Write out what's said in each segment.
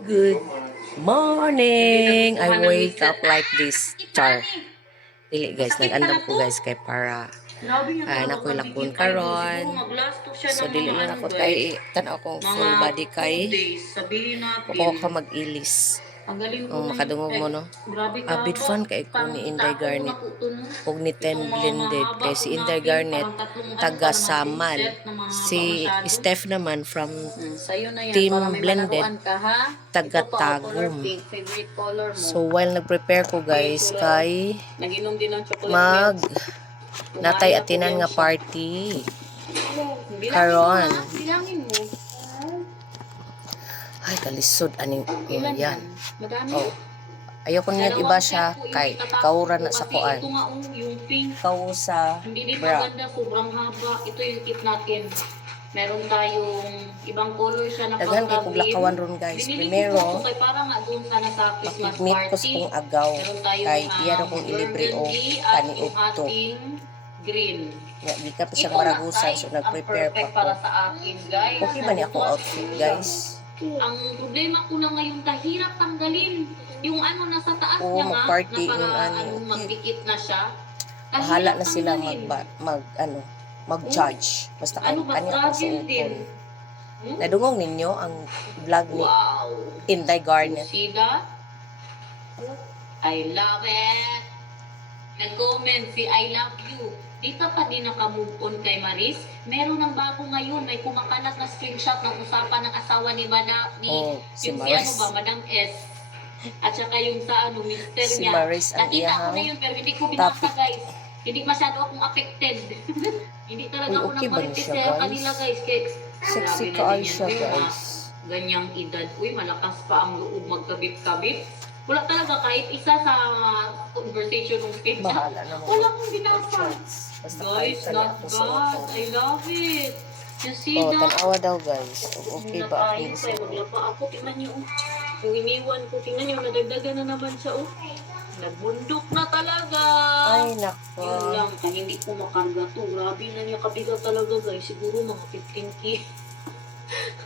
Good morning! I wake up like this. Char. Dili guys, nag-andam ko guys kay para nakoy lakon karon. So dili lang ako kay tan akong full body kay ko ka mag-ilis. Ang makadungog mo no. Bit fun kay ko ni Inday Garnet ug ni Ten Blended kay si Inday Garnet taga Samal. Si Steph naman from Team Blended taga Tagum. So while nagprepare ko guys kay mag natay atinan nga party karon. Ay kalisod aning yan. Oh. Ayoko niya iba siya kay kaura na sa kuan. Kau sa bra. Sobrang haba. Ito yung kit natin. Meron tayong ibang color siya na daghan kay kog lakawan ron guys. Primero, para nga doon sa nasa Christmas meet ko party. kong agaw kay iya ra kong ilibre o kaniudto. Green. Ya, di ka pa siyang maragusan so nag-prepare pa ko. Para sa akin, guys. Okay ba niya akong outfit guys? Ang problema ko lang ngayon kahirap tanggalin yung ano nasa taas Oo, niya nga mag-party na yung para ano. magdikit na siya. Bahala na sila tanggalin. mag-judge. Basta Ano ba, kanya akong struggle din? suoton. Nadungong ninyo ang vlog ni Inday Garnet. See that? I love it. Nag-comment si I love you. Di ka pa din naka-move on kay Maris? Meron ng bago ngayon. May kumakalat na screenshot ng usapan ng asawa ni si yung Maris. si ano ba, Madam S. At saka yung sa ano, mister Si niya. Maris ang Nakita ko iyahang na yun pero hindi ko binasa topic. guys. Hindi masyado akong affected. Hindi talaga Uy, ako okay ba niya nag-marites siya, sa guys? kanila guys. Kaya, Sexy grabe na ka din siya yan. Uy, guys. Ganyang edad. Uy, malakas pa ang loob magkabit-kabit. Wala talaga kahit isa sa conversation ng speech. Bahala na mo. Wala akong binasa. Basta Guys, kahit not ako bad. suoton. I love it. You see Oh, that? tanawa daw guys. Okay ba? Natayo kayo. Maglaba ako. Tingnan niyo. Yung iniwan ko. Tingnan niyo. Nadagdagan na naman siya. Oh. Nagbundok na talaga. Ay, Yun nako. lang. Kaya hindi ko makarga to. Grabe na niya kabigat talaga guys. Siguro mga 15 kg.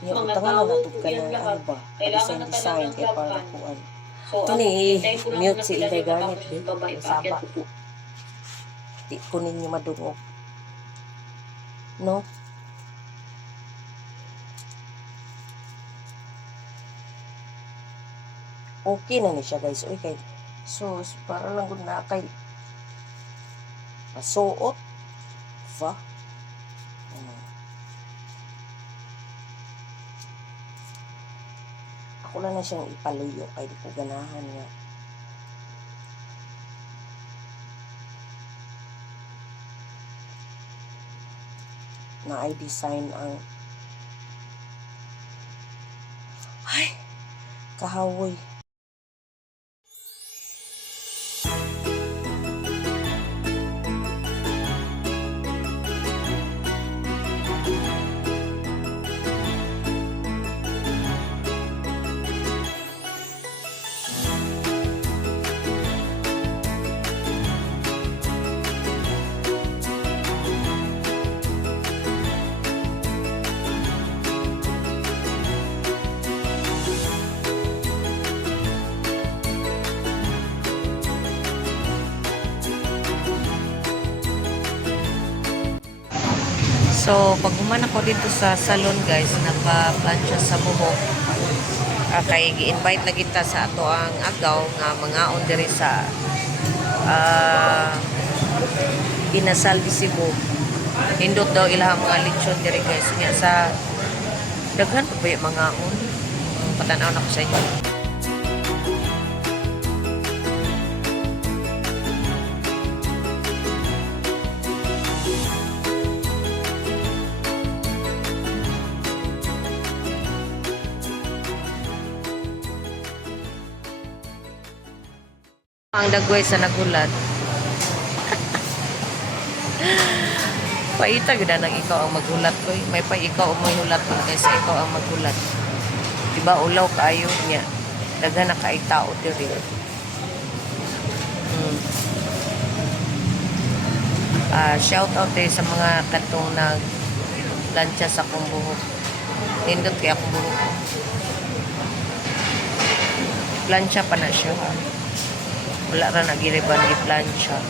Yung Mga utang na tao, natug ka yan ng lahat. ano ba? Kailangan na Design talagang kaya para laban. kuan. So, Ito ni, hintayin ko lang mute muna si sila Inday dito, Garnet, tapos eh. babay, Saba. paakyat ko po. Di ko ninyo madungog. No? Okay na ni siya guys. Uy, kay so, para lang gud na kay masuot. Va? Ako lang na siyang ipaluyo kay di ko ganahan nga. Na ay design ang ay kahawoy. So, pag human ako dito sa salon guys, nagpa-plancha sa buhok. Kay gi-invite na kita sa ato ang agaw nga mga diri sa Inasal di Cebu. Hindot daw ilaha mga lechon diri guys. Nga sa daghan pa ba yung mga patanaw na ko sa inyo. Ang dagway sa nagulat. Paita gyud nang ikaw ang maghulat ko. May pa ikaw mo hulat mo kaysa ikaw ang maghulat. Diba ulaw kaayo niya. Daghan na kay tao diri. Shout out sa mga katong nag plancha sa akong buhok. Nindot kay akong buhok. Plancha pa na siya. Wala ra nagiriban ni plancha.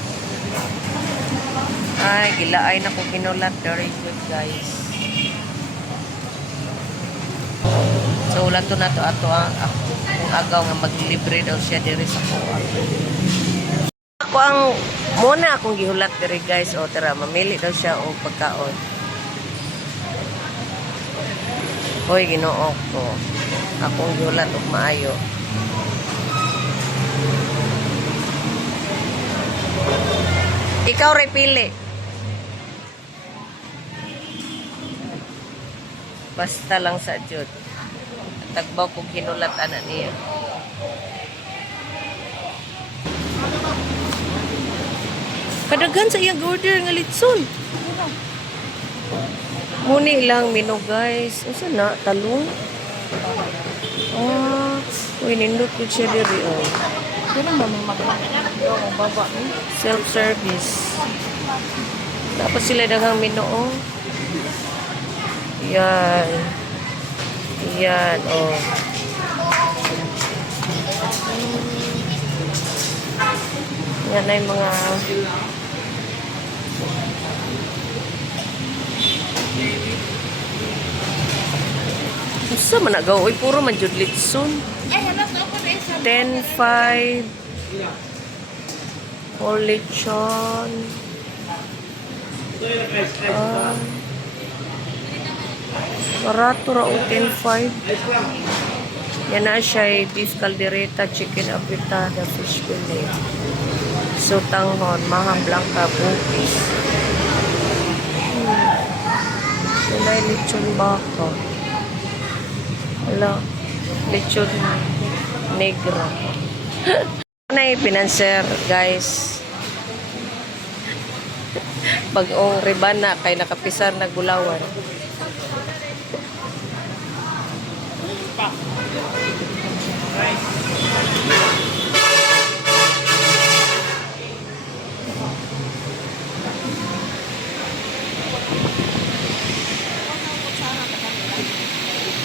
Ay, gilaay na ko kinulat. Very good, guys. So, ulat to na to ato ang agaw nga maglibre daw siya diri sa kuha. Ako ang muna akong gihulat diri, guys. O, tara, mamili daw siya o pagkaon. Hoy, Ginoo ko. Akong gihulat og maayo. Ikaw ray pili. Basta lang sa jud. Tagbaw kong kinulat ana niya. Kadaghan sa iyang order nga litson. Muni lang mino, guys. Unsa na talong? Uy, nindot ko siya diri oh. Pero baba ni. Self-service. Tapos sila daghang menu oh. Yan. Yan oh. Yan na yung mga Usa man nagaw oy puro man jud litson. Ay, hanap na ako na isa. 10-5 whole lechon. Barato ra og 10-5. Yan na siya beef caldereta, chicken apretada, fish fillet. So tanghon, mahang blanca, bukis. Yan ay lechon baka. Wala. Lechon negra. Ano yung pinanser, guys? Bagong riban na kay nakapisar na gulawan.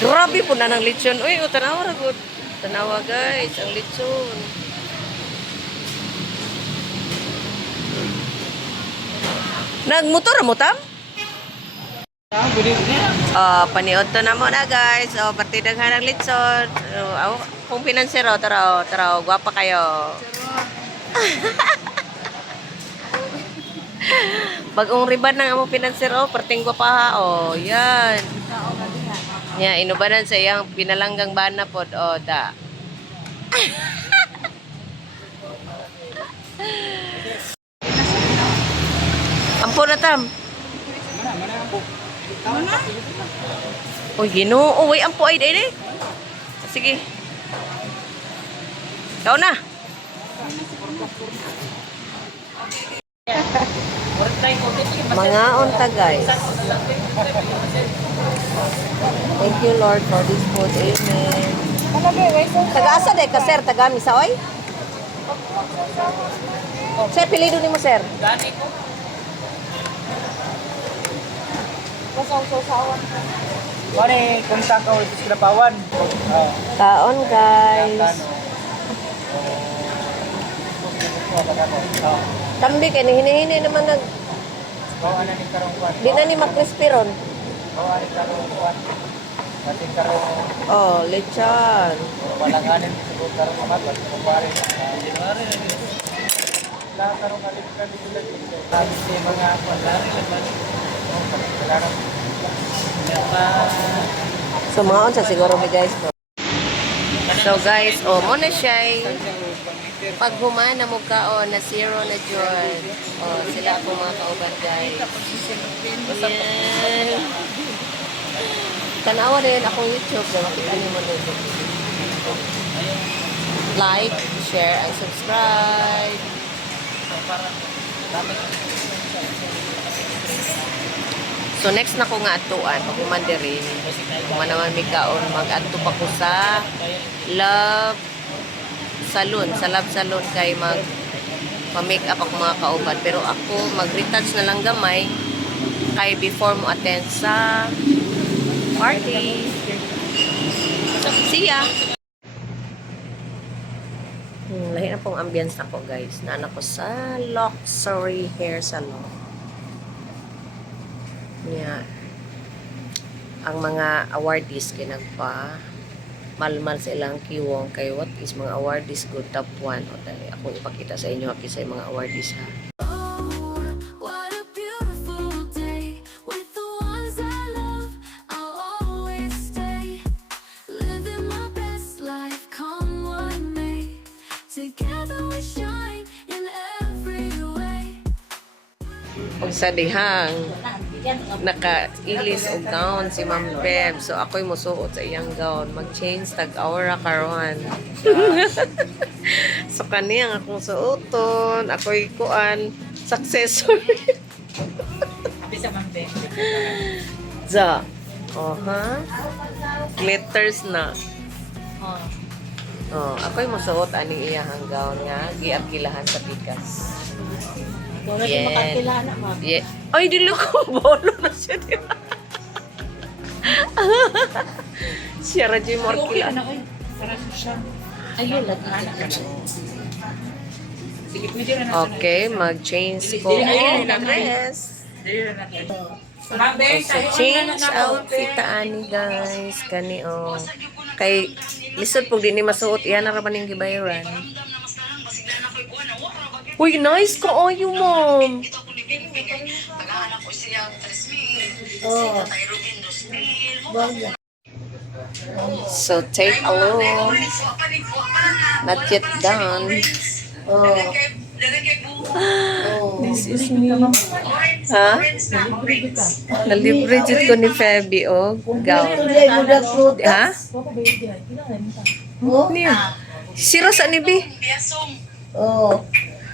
Grabe po na ng lechon. Uy, tanawa ra gud. Tanawa, guys, ang lechon. Nagmotor mo tam? Paniod to na muna, guys. Partidaghan ng lechon. Kung pinansero, tara, gwapa kayo. Bagong riban ng amo pinansero, parting gwapa ha. Yan. Nya inubanan sa iyang pinalanggang bana pod da. Ampo na tam. Oy, Ginoo, way ampo ay dai. Sige. Kau na. Mga unta, guys. Thank you, Lord, for this food. Amen. Taga-asa de ka, sir? Taga-misa, oy? Sir, pilido ni mo, sir. Mari, kung takaw ito sila pawan. Kaon, guys. Tambi kay ni hini-hini naman nag di na ni makrispiron. Oh, lechon. Palanganin siguro karong mamat pare. La karong alipkan dito dito. Sabi si mga panlari laman. So, mga unsa siguro mi guys. So, guys, mo na siya. Pag humana mo kaon na zero na joy. Sila ako mga kauban, guys. Yeah. Tanawa rin akong YouTube. Makita niyo mo dito. Like, share, and subscribe. So next na ko nga atuan, pag kumandiri, kung naman may kaon, mag-ato pa ko sa Love Salon, sa Love Salon kay mag-make up ako mga kauban. Pero ako mag-retouch na lang gamay kay before mo attend sa party. See ya! Lahi na pong ambience na po guys. Naanak ko sa Luxury Hair Salon. Yeah. Ang mga awardees kay nagpa malmal sa ilang kiwong kay what is mga awardees good top 1 o dali ako ipakita sa inyo aki sa mga awardees ha. What a beautiful day with the ones I love. I'll always stay living my best life. Come what may, together we shine in every way. Pag sa dihang naka-ilis og gown si Ma'am Beb. So ako'y musuot sa iyang gown. Mag-change tag aura karon. So kaniyang akong suoton, ako'y kuan successor. Happy sa mante. Za. Oha. Glitters na. Oh, ako'y musuot aning iyang gown nga giapilahan sa pikas. Wala Yeah. yeah. Makakilala, ma'am. Yeah. Ay, dili ko. Bolo na siya. Di ba? Siya radyo yung morkila. na, oy. Para siya. Ayun, Anak ka na. Sige, pwede na natin. Okay, mag-change ko. Dili na ng dress. Dili na natin. Ma'am Ben, So, change outfit ani guys. Kani o. Kay, lisod pag di ni masuot, iyan na raman yung gibayaran. Uy, nice ka ayo, ma'am. Oh. So, take a look. Not yet done. This is me. Ha? Nalibre jud ko ni Feby, oh. Gown. Ha? Niya. Sira sa ni Bi? Oh,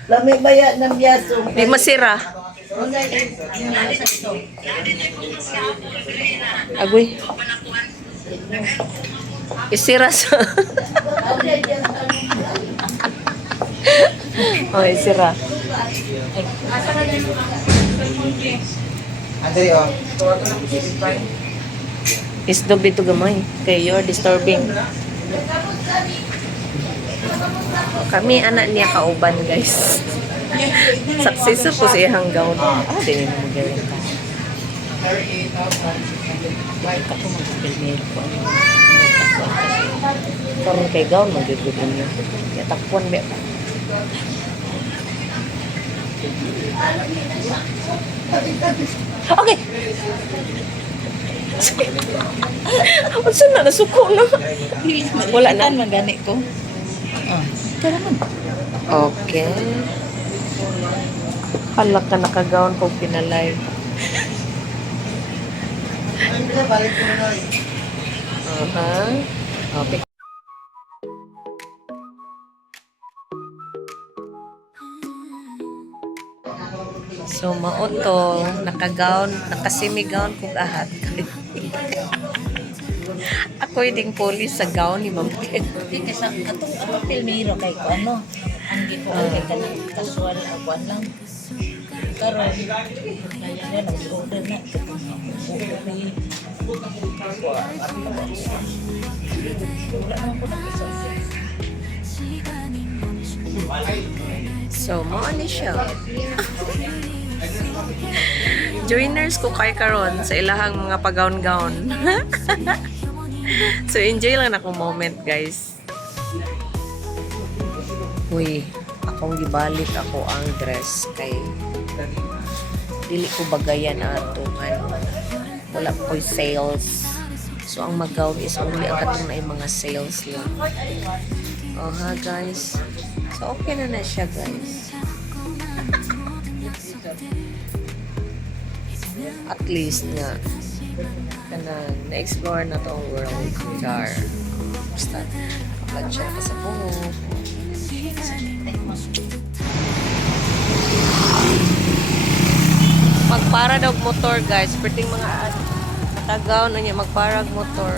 lami baya ng biyasong. Di masira. Agoy. Isira sa... Oh, isira. Andre, oh. Isdob dito gamay. Kay you're disturbing. Kami anak niya kauban guys. Successful po sa iyang gown. Din mo gawin ka. Ako mag-filmate ko. Karon kay gown mag-gugudin niyo. Kaya takpuan ba ka? Okay. Unsa na nasuko na? Wala na Magani ko. Okay. Hala ka nakagaon ko pinalive. Okay. So mauto, nakagaon, nakasimigaon kong ahat. Ako ding police sa gown ni Ma'am Ken. Hindi kasi atong filmero kay ko ano. Ang giko kay kanang casual agwan lang. Karon kaya na order na So, mo ni siya. Joiners ko kay karon sa ilahang mga pagaon-gaon. So, enjoy lang akong moment, guys. Uy, akong gibalik ako ang dress kay dili ko bagayan ato wala ko'y sales. So, ang magaw is only ang katong na yung mga sales lang. Oh ha, guys. So, okay na siya, guys. At least nga na-explore na tong world car. Basta, kapag siya ka sa buhok. Magpara daw og motor guys. Perting mga tagaw na niya magpara og motor.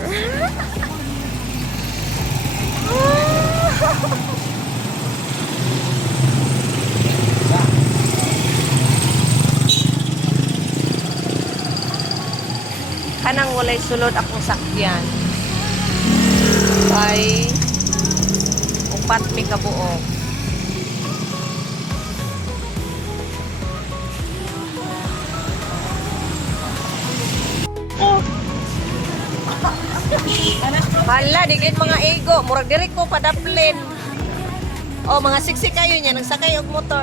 Kanang walay sulod akong sakyan. Kay upat mi kabuok. Hala, digit mga ego. Murag diri ko padaplin. Oh, mga siksik kayo niya. Nagsakay og motor.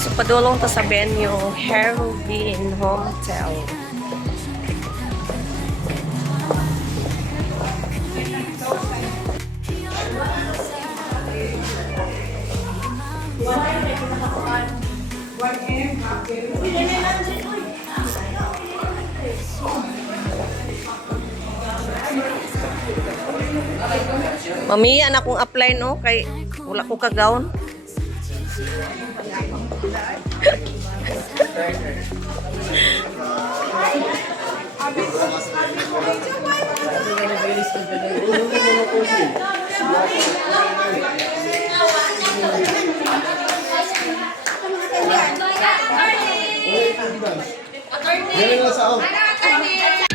So, padulong ta sa venue. Heraldine Hotel. Mamiya na akong apply no kay wala ko kagaon. Yan lang sa out.